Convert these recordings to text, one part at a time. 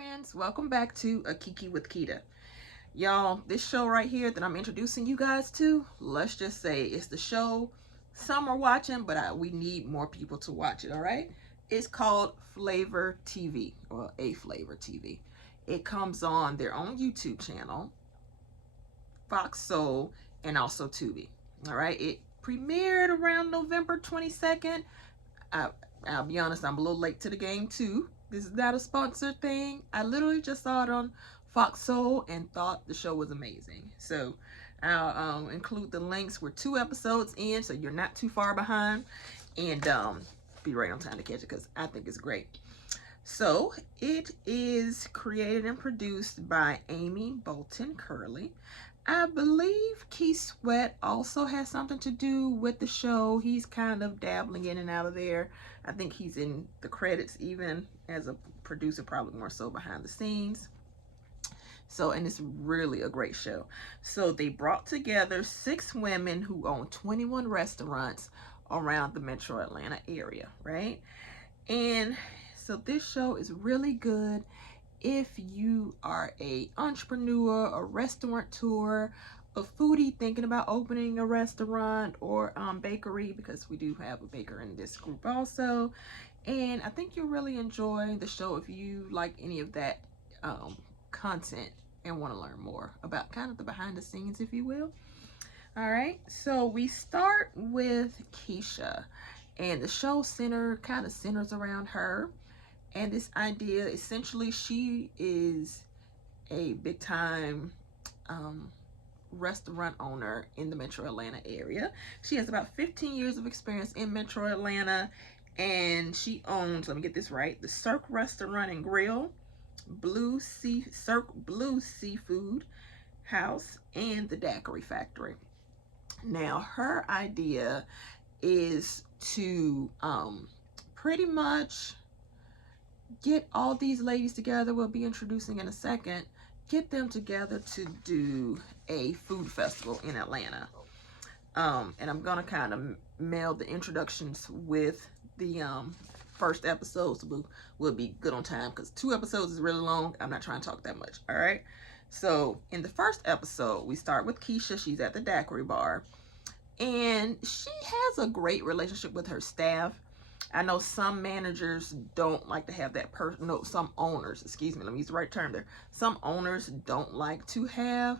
friends, welcome back to A Kiki with Kita. Y'all, this show right here that I'm introducing you guys to, let's just say it's the show some are watching, but we need more people to watch it, all right? It's called Flavor TV, or A Flavor TV. It comes on their own YouTube channel, Fox Soul, and also Tubi, all right? It premiered around November 22nd. I'll be honest, I'm a little late to the game too. This is not a sponsored thing. I literally just saw it on Fox Soul and thought the show was amazing. So I'll include the links. We're 2 episodes in, so you're not too far behind. And be right on time to catch it because I think it's great. So it is created and produced by Amy Bolton Curley. I believe Keith Sweat also has something to do with the show. He's kind of dabbling in and out of there. I think he's in the credits even as a producer, probably more so behind the scenes. So, and it's really a great show. So they brought together 6 women who own 21 restaurants around the metro Atlanta area, right? And so this show is really good if you are a entrepreneur, a restaurateur, a foodie thinking about opening a restaurant or bakery, because we do have a baker in this group also. And I think you'll really enjoy the show if you like any of that content and want to learn more about kind of the behind the scenes, if you will. All right, so we start with Keisha, and the show kind of centers around her. And this idea, essentially, she is a big time restaurant owner in the metro Atlanta area. She has about 15 years of experience in metro Atlanta, and she owns, let me get this right, the Cirque Restaurant and Grill, Cirque Blue Seafood House, and the Daiquiri Factory. Now, her idea is to pretty much get all these ladies together. We'll be introducing in a second. Get them together to do a food festival in Atlanta. And I'm gonna kind of meld the introductions with the first episodes. We'll be good on time because 2 episodes is really long. I'm not trying to talk that much. All right. So in the first episode, we start with Keisha. She's at the Daiquiri bar, and she has a great relationship with her staff. I know some managers don't like to have that person. No, some owners, excuse me, let me use the right term there. Some owners don't like to have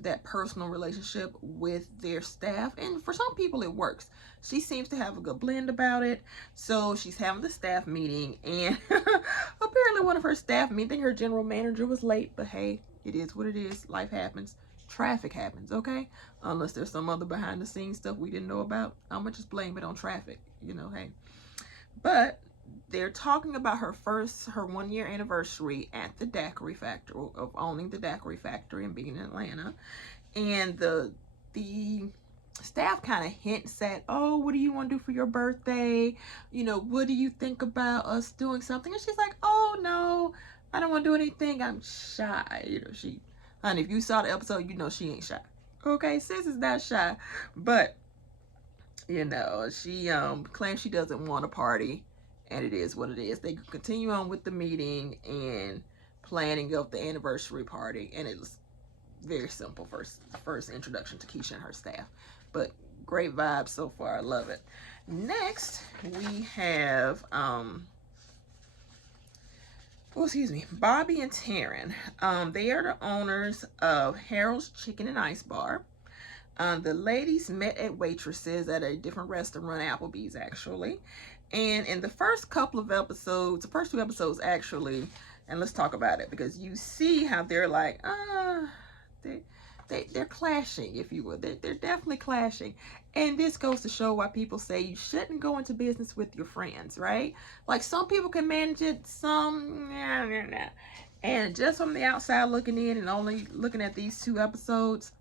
that personal relationship with their staff. And for some people, it works. She seems to have a good blend about it. So she's having the staff meeting. And apparently one of her staff meetings, I think her general manager was late. But hey, it is what it is. Life happens. Traffic happens, okay? Unless there's some other behind the scenes stuff we didn't know about. I'm going to just blame it on traffic. You know, hey. But they're talking about her 1-year anniversary at the Daiquiri Factory, of owning the Daiquiri Factory and being in Atlanta. And the staff kind of hints at, oh, what do you want to do for your birthday? You know, what do you think about us doing something? And she's like, oh, no, I don't want to do anything. I'm shy. You know, honey, if you saw the episode, you know she ain't shy. Okay, sis is not shy. But you know, she claims she doesn't want a party, and it is what it is. They continue on with the meeting and planning of the anniversary party, and it was very simple. First introduction to Keisha and her staff, but great vibes so far. I love it. Next, we have Bobby and Taryn. They are the owners of Harold's Chicken and Ice Bar. The ladies met at waitresses at a different restaurant, Applebee's actually. And in the first couple of episodes, the first 2 episodes actually, and let's talk about it, because you see how they're like, they're clashing, if you will. They're definitely clashing. And this goes to show why people say you shouldn't go into business with your friends, right? Like, some people can manage it, some, nah. And just from the outside looking in and only looking at these 2 episodes,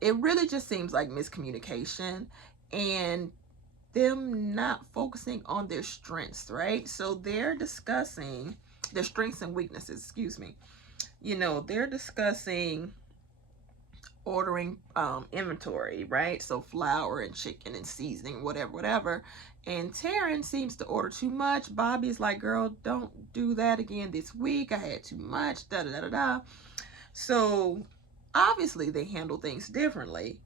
it really just seems like miscommunication and them not focusing on their strengths, right? So they're discussing their strengths and weaknesses, excuse me. You know, they're discussing ordering inventory, right? So flour and chicken and seasoning, whatever. And Taryn seems to order too much. Bobby's like, girl, don't do that again this week. I had too much, da da da da da. So obviously they handle things differently.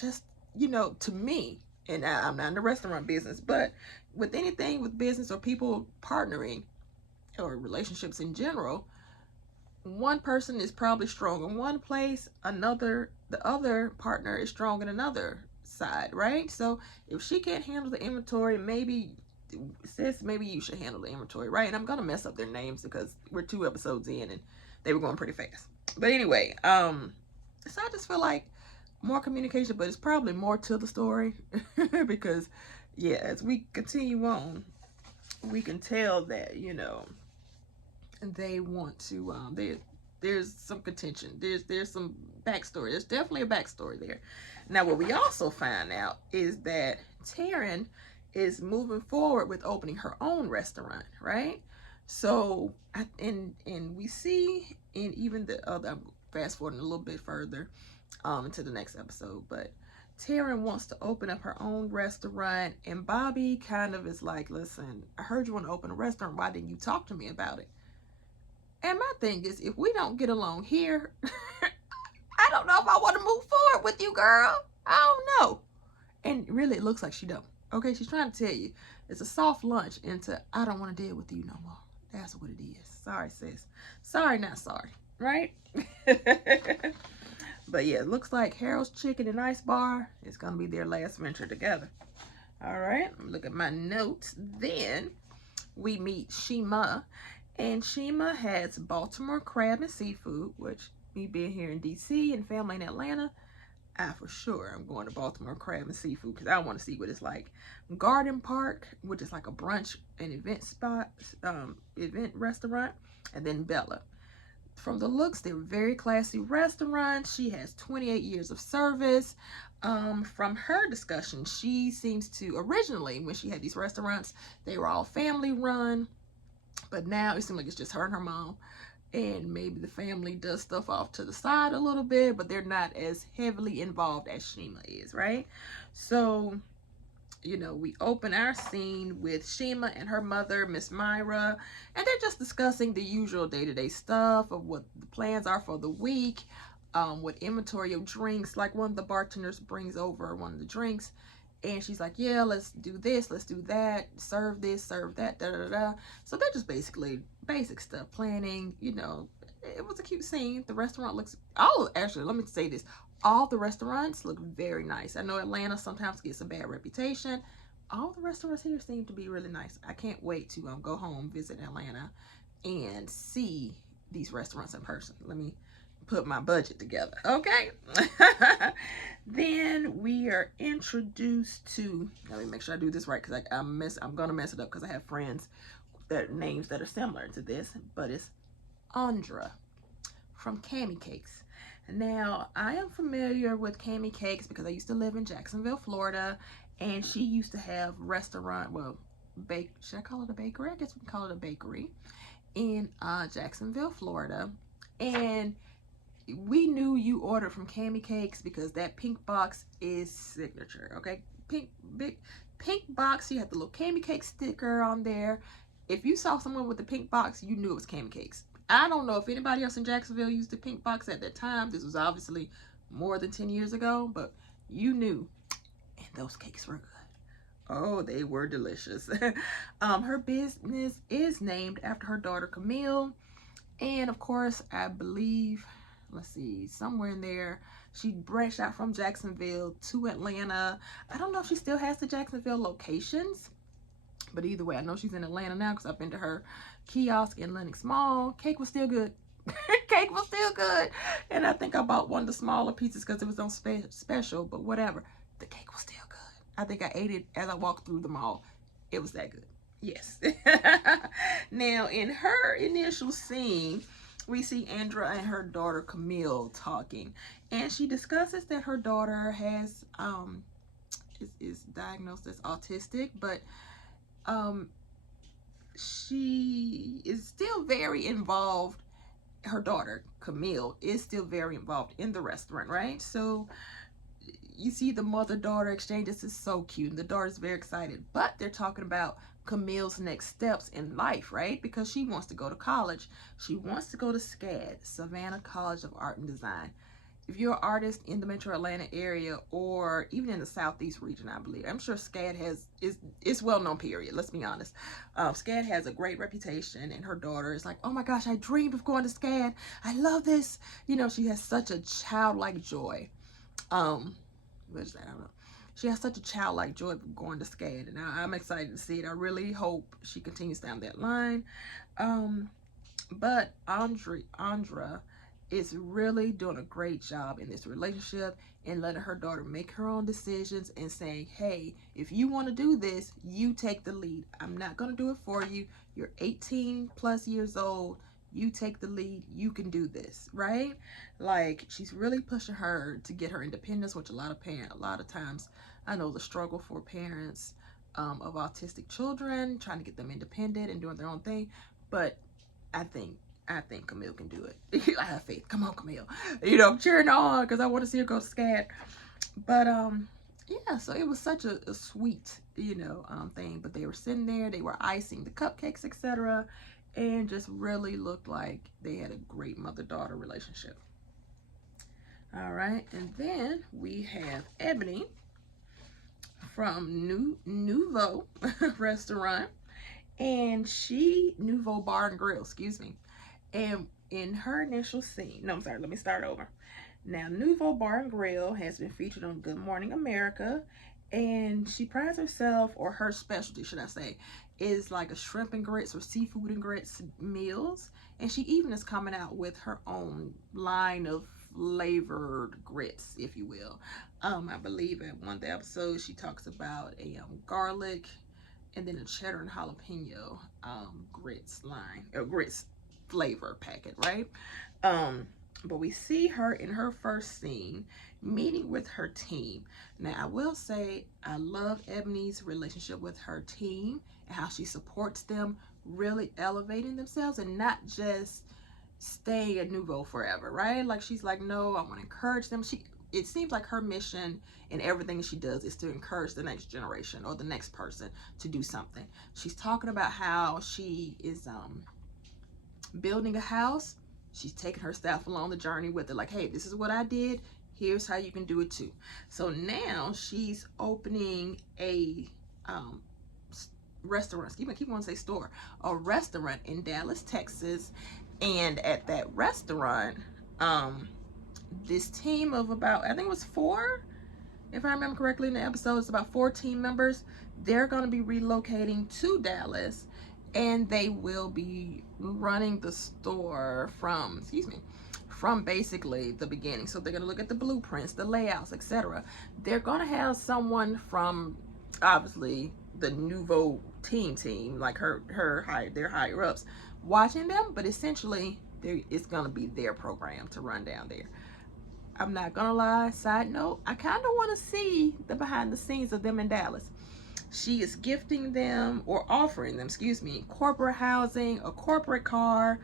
Just, to me, and I'm not in the restaurant business, but with anything with business or people partnering or relationships in general, one person is probably strong in one place, the other partner is strong in another side, right? So if she can't handle the inventory, maybe sis, maybe you should handle the inventory, right? And I'm gonna mess up their names because we're 2 episodes in and they were going pretty fast. But anyway, so I just feel like more communication, but it's probably more to the story because yeah, as we continue on, we can tell that they want to there's some contention, there's some backstory, there's definitely a backstory there. Now what we also find out is that Taryn is moving forward with opening her own restaurant, right? So and we see in even the other, I'm fast forwarding a little bit further into the next episode, but Taryn wants to open up her own restaurant, and Bobby kind of is like, listen, I heard you want to open a restaurant, why didn't you talk to me about it? And my thing is, if we don't get along here, I don't know if I want to move forward with you, girl. I don't know. And really, it looks like she don't. Okay, she's trying to tell you it's a soft lunch into I don't want to deal with you no more. That's what it is. Sorry, sis. Sorry, not sorry. Right? But yeah, it looks like Harold's Chicken and Ice Bar is going to be their last venture together. All right, look at my notes. Then we meet Shima, and Shima has Baltimore crab and seafood, which me being here in DC and family in Atlanta, I for sure I'm going to Baltimore crab and seafood because I want to see what it's like. Garden Park, which is like a brunch and event spot, event restaurant, and then Bella. From the looks, they're very classy restaurants. She has 28 years of service. From her discussion, she seems to, originally when she had these restaurants, they were all family run, but now it seems like it's just her and her mom, and maybe the family does stuff off to the side a little bit, but they're not as heavily involved as Shima is, right? So we open our scene with Shima and her mother, Miss Myra, and they're just discussing the usual day-to-day stuff of what the plans are for the week, what inventory of drinks, like one of the bartenders brings over one of the drinks, and she's like, yeah, let's do this, let's do that, serve this, serve that, da da da. So they're just basically basic stuff, planning, it was a cute scene. The restaurant looks, actually, let me say this, all the restaurants look very nice. I know Atlanta sometimes gets a bad reputation. All the restaurants here seem to be really nice. I can't wait to go home, visit Atlanta, and see these restaurants in person. Let me put my budget together, okay? Then we are introduced to, let me make sure I do this right because I'm gonna mess it up because I have friends that names that are similar to this, but it's Andra from Cami Cakes. Now, I am familiar with Cami Cakes because I used to live in Jacksonville, Florida, and she used to have restaurant, should I call it a bakery? I guess we can call it a bakery in Jacksonville, Florida. And we knew you ordered from Cami Cakes because that pink box is signature, okay? Pink box, you had the little Cami Cake sticker on there. If you saw someone with the pink box, you knew it was Cami Cakes. I don't know if anybody else in Jacksonville used the pink box at that time. This was obviously more than 10 years ago, but you knew. And those cakes were good. Oh, they were delicious. Her business is named after her daughter, Camille. And of course, I believe, let's see, somewhere in there, she branched out from Jacksonville to Atlanta. I don't know if she still has the Jacksonville locations, but either way, I know she's in Atlanta now because I've been to her kiosk in Lenox Mall. Cake was still good. Cake was still good. And I think I bought one of the smaller pieces because it was on special, but whatever. The cake was still good. I think I ate it as I walked through the mall. It was that good. Yes. Now, in her initial scene, we see Andra and her daughter Camille talking. And she discusses that her daughter has, is diagnosed as autistic, but she is still very involved her daughter, Camille, is still very involved in the restaurant, right? So you see the mother-daughter exchange. This is so cute. And the daughter's very excited. But they're talking about Camille's next steps in life, right? Because she wants to go to college. She wants to go to SCAD, Savannah College of Art and Design. If you're an artist in the metro Atlanta area or even in the southeast region, I believe, I'm sure SCAD is well known, period. Let's be honest. SCAD has a great reputation, and her daughter is like, oh my gosh, I dreamed of going to SCAD. I love this. You know, she has such a childlike joy. What is that? I don't know. She has such a childlike joy of going to SCAD, and I'm excited to see it. I really hope she continues down that line. But Andra is really doing a great job in this relationship and letting her daughter make her own decisions and saying, hey, if you want to do this, you take the lead. I'm not going to do it for you. You're 18 plus years old. You take the lead. You can do this, right? Like, she's really pushing her to get her independence, which a lot of times I know the struggle for parents of autistic children, trying to get them independent and doing their own thing. But I think Camille can do it. I have faith. Come on, Camille. You know, I'm cheering on because I want to see her go to SCAD. But yeah, so it was such a sweet, you know, thing. But they were sitting there, they were icing the cupcakes, etc., and just really looked like they had a great mother-daughter relationship. All right, and then we have Ebony from Nouveau restaurant, and Nouveau Bar and Grill, excuse me. And in her initial scene, no, I'm sorry, let me start over. Now, Nouveau Bar and Grill has been featured on Good Morning America, and she prides herself, or her specialty, should I say, is like a shrimp and grits or seafood and grits meals. And she even is coming out with her own line of flavored grits, if you will. I believe at one of the episodes she talks about a garlic and then a cheddar and jalapeno grits line, or grits flavor packet, right? But we see her in her first scene meeting with her team. Now, I will say I love Ebony's relationship with her team and how she supports them, really elevating themselves and not just staying at Nouveau forever, right? Like, she's like, no, I want to encourage them. It seems like her mission in everything she does is to encourage the next generation or the next person to do something. She's talking about how she is building a house. She's taking her staff along the journey with it, like, hey, this is what I did, here's how you can do it too. So now she's opening a restaurant, I keep wanting to say store, a restaurant in Dallas, Texas. And at that restaurant, this team of about, I think it was 4, if I remember correctly in the episode, it's about 4 team members. They're going to be relocating to Dallas, and they will be running the store from basically the beginning. So they're going to look at the blueprints, the layouts, etc. They're going to have someone from, obviously, the Nouveau team, like their higher ups, watching them, but essentially it's going to be their program to run down there. I'm not going to lie, side note, I kind of want to see the behind the scenes of them in Dallas. She is gifting them, or offering them, excuse me, corporate housing, a corporate car.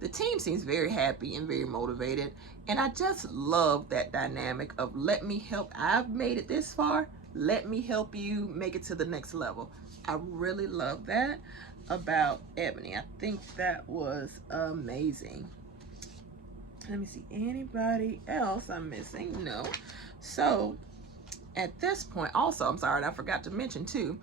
The team seems very happy and very motivated. And I just love that dynamic of, let me help. I've made it this far. Let me help you make it to the next level. I really love that about Ebony. I think that was amazing. Let me see, anybody else I'm missing? No. So at this point, also, I'm sorry, I forgot to mention too,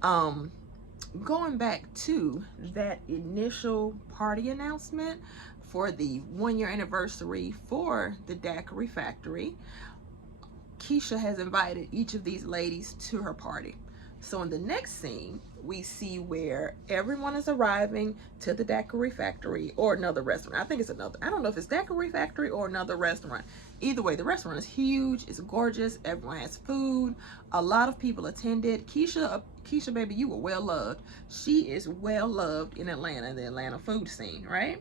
going back to that initial party announcement for the 1-year anniversary for the Daiquiri Factory, Keisha has invited each of these ladies to her party. So in the next scene, we see where everyone is arriving to the Daiquiri Factory, or another restaurant. I think it's another, I don't know if it's Daiquiri Factory or another restaurant. Either way, the restaurant is huge, it's gorgeous, everyone has food, a lot of people attended. Keisha, baby, you were well loved. She is well loved in Atlanta, in the Atlanta food scene, right?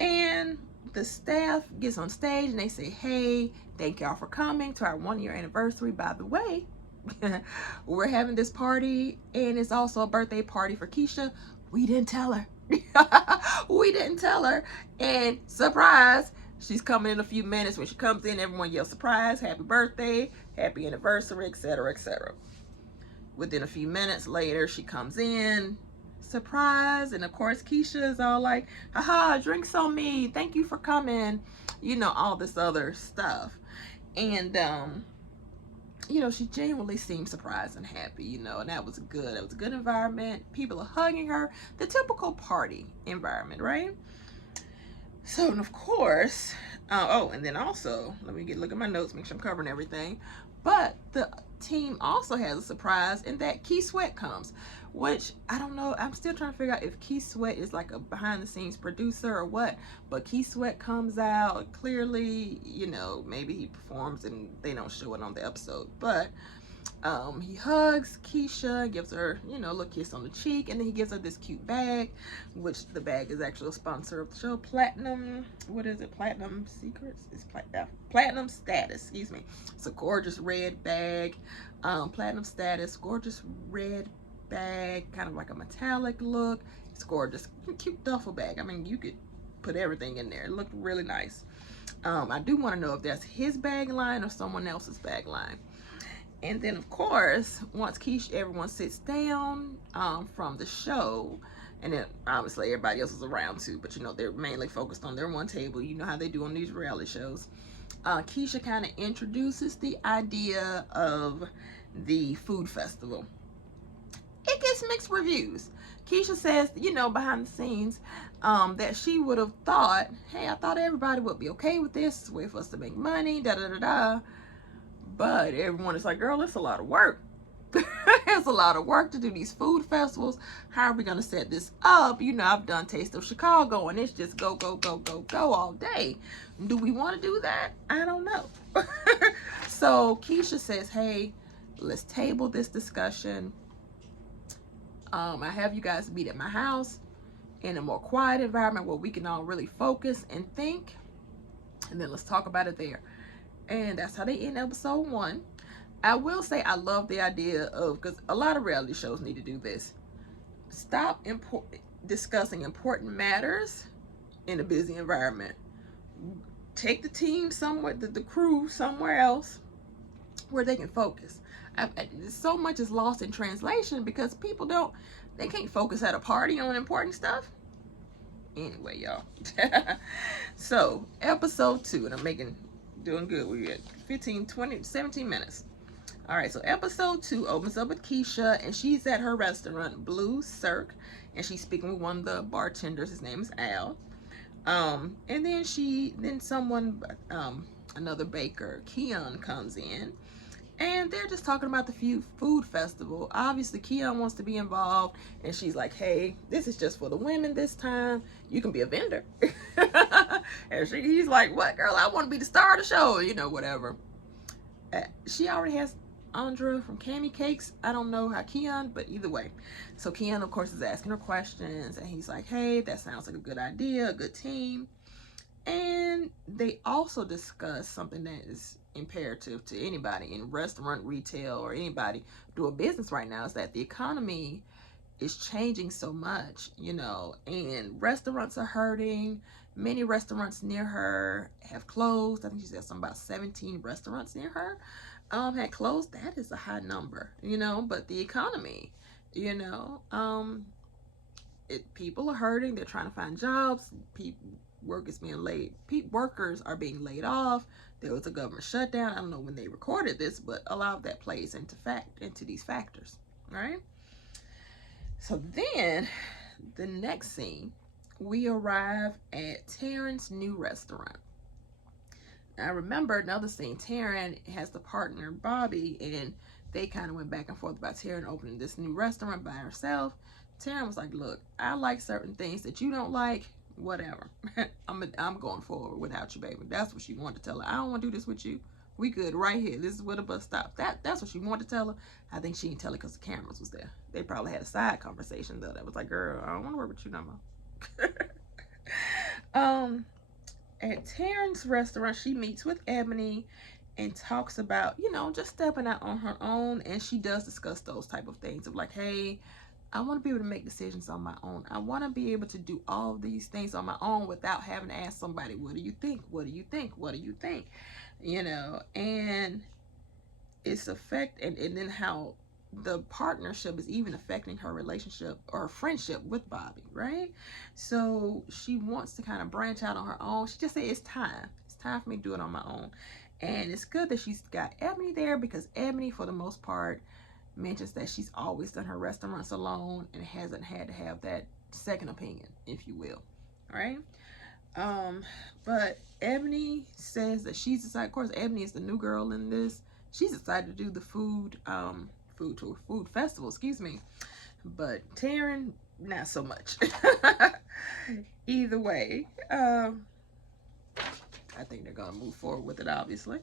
And the staff gets on stage and they say, hey, thank y'all for coming to our 1-year anniversary. By the way, we're having this party, and it's also a birthday party for Keisha. We didn't tell her. We didn't tell her. And surprise, she's coming in a few minutes. When she comes in, everyone yells surprise, happy birthday, happy anniversary, etc., etc. Within a few minutes later, she comes in, surprise, and of course Keisha is all like, haha, drinks on me, thank you for coming, you know, all this other stuff. And you know, she genuinely seemed surprised and happy, you know, and that was good. It was a good environment. People are hugging her. The typical party environment, right? So, and of course, oh, and then also, let me look at my notes, make sure I'm covering everything. But the team also has a surprise in that Key Sweat comes, which I don't know. I'm still trying to figure out if Key Sweat is like a behind the scenes producer or what. But Key Sweat comes out clearly, you know, maybe he performs and they don't show it on the episode. But he hugs Keisha, gives her, you know, a little kiss on the cheek, and then he gives her this cute bag, which the bag is actually a sponsor of the show, Platinum. What is it? Platinum Secrets? It's Platinum Status. Excuse me. It's a gorgeous red bag. Platinum Status, gorgeous red bag, kind of like a metallic look. It's gorgeous, cute duffel bag. I mean, you could put everything in there. It looked really nice. I do want to know if that's his bag line or someone else's bag line. And then, of course, once everyone sits down from the show, and then obviously everybody else is around too, but you know, they're mainly focused on their one table. You know how they do on these reality shows. Keisha kind of introduces the idea of the food festival. It gets mixed reviews. Keisha says, you know, behind the scenes, that she would have thought, hey, I thought everybody would be okay with this. It's a way for us to make money, da da da da. But everyone is like, girl, it's a lot of work. It's a lot of work to do these food festivals. How are we going to set this up? You know, I've done Taste of Chicago, and it's just go, go, go, go, go all day. Do we want to do that? I don't know. So Keisha says, hey, let's table this discussion. I have you guys meet at my house in a more quiet environment where we can all really focus and think. And then let's talk about it there. And that's how they end episode 1. I will say I love the idea of, because a lot of reality shows need to do this. Stop discussing important matters in a busy environment. Take the team somewhere, the crew somewhere else where they can focus. So much is lost in translation because people they can't focus at a party on important stuff. Anyway, y'all. So, episode 2, and I'm doing good. We're at 15, 20, 17 minutes. All right, so episode 2 opens up with Keisha, and she's at her restaurant, Blue Cirque, and she's speaking with one of the bartenders. His name is Al. And then someone, another baker, Keon, comes in, and they're just talking about the food festival. Obviously, Keon wants to be involved, and she's like, hey, this is just for the women this time. You can be a vendor. And he's like, what, girl? I want to be the star of the show, you know, whatever. She already has Andra from Cami Cakes. I don't know how Keon, but either way. So Keon, of course, is asking her questions, and he's like, hey, that sounds like a good idea, a good team. And they also discuss something that is imperative to anybody in restaurant, retail, or anybody doing business right now, is that the economy is changing so much, you know, and restaurants are hurting. Many restaurants near her have closed. I think she said something about 17 restaurants near her had closed. That is a high number, you know, but the economy, you know, people are hurting. They're trying to find jobs. Workers are being laid off. There was a government shutdown. I don't know when they recorded this, but a lot of that plays into these factors, right? So then, the next scene, we arrive at Taryn's new restaurant. I remember another scene. Taryn has the partner Bobby, and they kind of went back and forth about Taryn opening this new restaurant by herself. Taryn was like, look, I like certain things that you don't like. Whatever. I'm going forward without you, baby. That's what she wanted to tell her. I don't want to do this with you. We good right here. This is where the bus stops. That's what she wanted to tell her. I think she didn't tell her because the cameras was there. They probably had a side conversation though. That was like, girl, I don't want to work with you no more. At Taryn's restaurant, she meets with Ebony and talks about, you know, just stepping out on her own. And she does discuss those type of things of like, hey, I want to be able to make decisions on my own. I want to be able to do all these things on my own without having to ask somebody, what do you think? What do you think? What do you think? You know, and it's and then how the partnership is even affecting her relationship or her friendship with Bobby, right? So she wants to kind of branch out on her own. She just said, it's time. It's time for me to do it on my own. And it's good that she's got Ebony there, because Ebony, for the most part, mentions that she's always done her restaurants alone and hasn't had to have that second opinion, if you will. All right. But Ebony says that she's decided, of course, Ebony is the new girl in this. She's decided to do the food tour, food festival, excuse me. But Taryn, not so much. Either way, I think they're gonna move forward with it, obviously.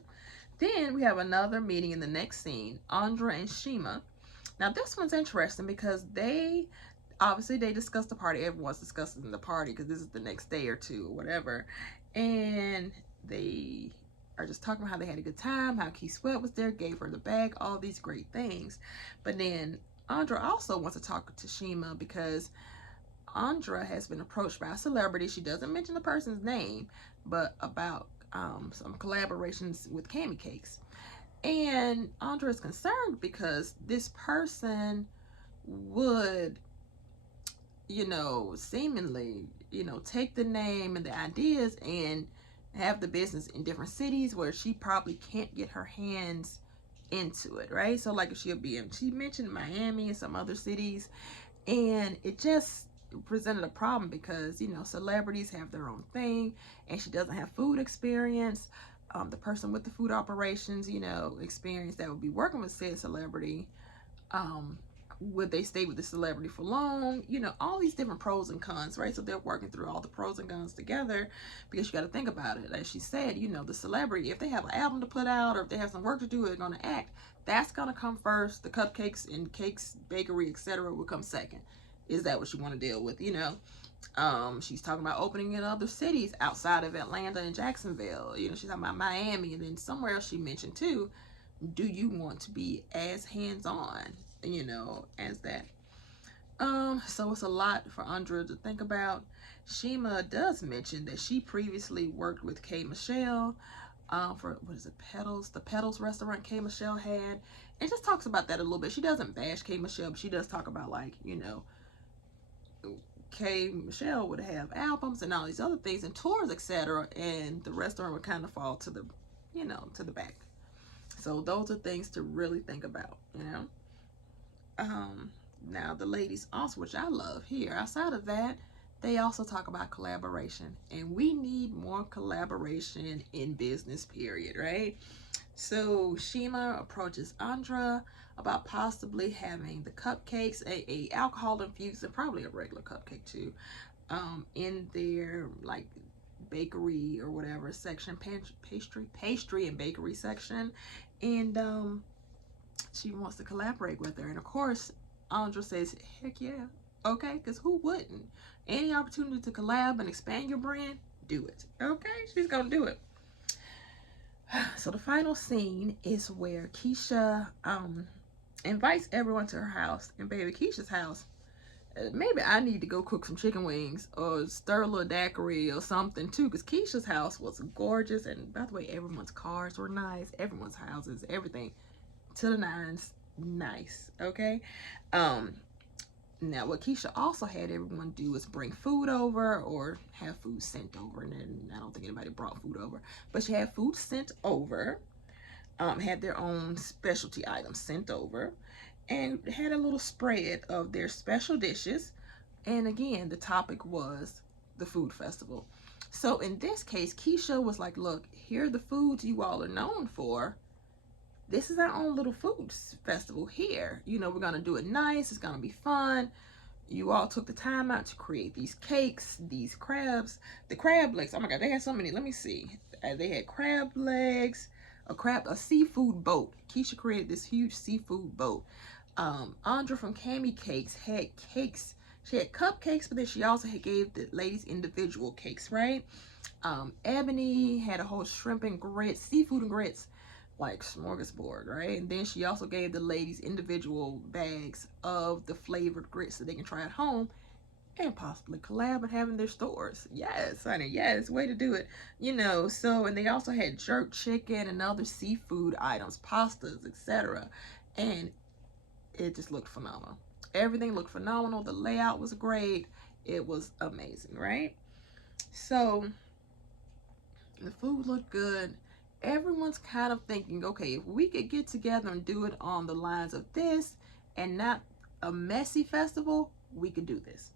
Then we have another meeting in the next scene, Andra and Shima. Now this one's interesting because they discussed the party. Everyone's discussing the party because this is the next day or two or whatever. And they are just talking about how they had a good time, how Key Sweat was there, gave her the bag, all these great things. But then Andra also wants to talk to Shima because Andra has been approached by a celebrity. She doesn't mention the person's name, but about some collaborations with Cami Cakes. And Andra is concerned because this person would, you know, seemingly, you know, take the name and the ideas and have the business in different cities where she probably can't get her hands into it, right? So like if she mentioned Miami and some other cities, and it just presented a problem because, you know, celebrities have their own thing and she doesn't have food experience. The person with the food operations, you know, experience that would be working with said celebrity, would they stay with the celebrity for long? You know, all these different pros and cons, right? So they're working through all the pros and cons together, because you got to think about it. As she said, you know, the celebrity, if they have an album to put out or if they have some work to do, they're going to act. That's going to come first. The cupcakes and cakes, bakery, etc. will come second. Is that what you want to deal with? You know, she's talking about opening in other cities outside of Atlanta and Jacksonville. You know, she's talking about Miami, and then somewhere else she mentioned too, do you want to be as hands-on, you know, as that? So it's a lot for Andra to think about. Shima does mention that she previously worked with K. Michelle for, what is it, the Petals restaurant K. Michelle had, and just talks about that a little bit. She doesn't bash K. Michelle, but she does talk about, like, you know, K. Michelle would have albums and all these other things and tours, etc., and the restaurant would kind of fall to the, you know, to the back. So those are things to really think about, you know. Now the ladies also, which I love here, outside of that, they also talk about collaboration, and we need more collaboration in business, period, right? So Shima approaches Andra about possibly having the cupcakes, a alcohol infused, and probably a regular cupcake too, in their like bakery or whatever section, pastry and bakery section. And she wants to collaborate with her, and of course Andra says, heck yeah, okay, because who wouldn't? Any opportunity to collab and expand your brand, do it. Okay, she's gonna do it. So the final scene is where Keisha invites everyone to her house, and baby, Keisha's house, maybe I need to go cook some chicken wings or stir a little daiquiri or something too, because Keisha's house was gorgeous. And by the way, everyone's cars were nice, everyone's houses, everything to the nines, nice. Okay. Now what Keisha also had everyone do is bring food over or have food sent over, and then I don't think anybody brought food over, but she had food sent over, had their own specialty items sent over, and had a little spread of their special dishes. And again, the topic was the food festival. So in this case, Keisha was like, look, here are the foods you all are known for. This is our own little food festival here. You know, we're going to do it nice. It's going to be fun. You all took the time out to create these cakes, these crabs, the crab legs. Oh my God, they had so many. Let me see. They had crab legs, a seafood boat. Keisha created this huge seafood boat. Andra from Cami Cakes had cakes. She had cupcakes, but then she also gave the ladies individual cakes, right? Ebony had a whole shrimp and grits, seafood and grits like smorgasbord, right? And then she also gave the ladies individual bags of the flavored grits so they can try at home and possibly collab and have in their stores. Yes, honey, yes, way to do it. You know, so, and they also had jerk chicken and other seafood items, pastas, etc. And it just looked phenomenal. Everything looked phenomenal. The layout was great. It was amazing, right? So the food looked good. Everyone's kind of thinking, okay, if we could get together and do it on the lines of this and not a messy festival, we could do this.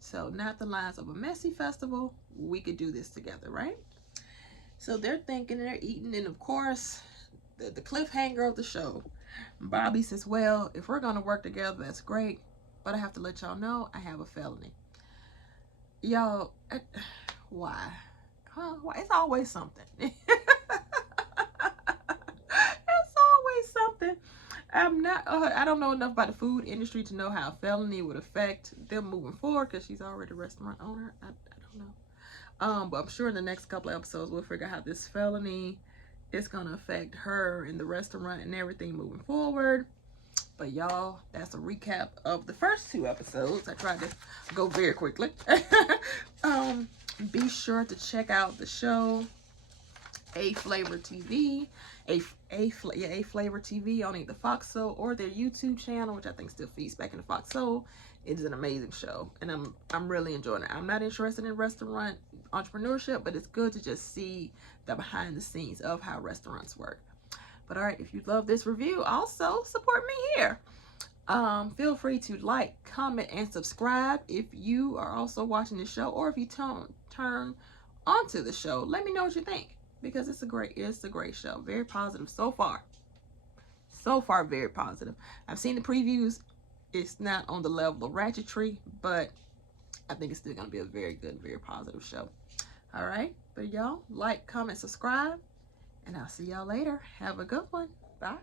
So not the lines of a messy festival, we could do this together, right? So they're thinking, they're eating, and of course, the cliffhanger of the show, Bobby says, well, if we're gonna work together, that's great, but I have to let y'all know I have a felony. Y'all, why? Huh? Why? It's always something. It's always something. I don't know enough about the food industry to know how a felony would affect them moving forward, because she's already a restaurant owner. I don't know. But I'm sure in the next couple of episodes we'll figure out how this felony is gonna affect her in the restaurant and everything moving forward. But y'all, that's a recap of the first 2 episodes. I tried to go very quickly. Be sure to check out the show A Flavor TV, A Flavor TV on either Fox Soul or their YouTube channel, which I think still feeds back into Fox Soul. It is an amazing show, and I'm really enjoying it. I'm not interested in restaurant entrepreneurship, but it's good to just see the behind the scenes of how restaurants work. But all right, if you love this review, also support me here. Feel free to like, comment, and subscribe if you are also watching the show, or if you turn onto the show. Let me know what you think, because it's a great show. Very positive so far. So far, very positive. I've seen the previews. It's not on the level of ratchetry, but I think it's still gonna be a very good, very positive show. All right, but y'all, like, comment, subscribe, and I'll see y'all later. Have a good one. Bye.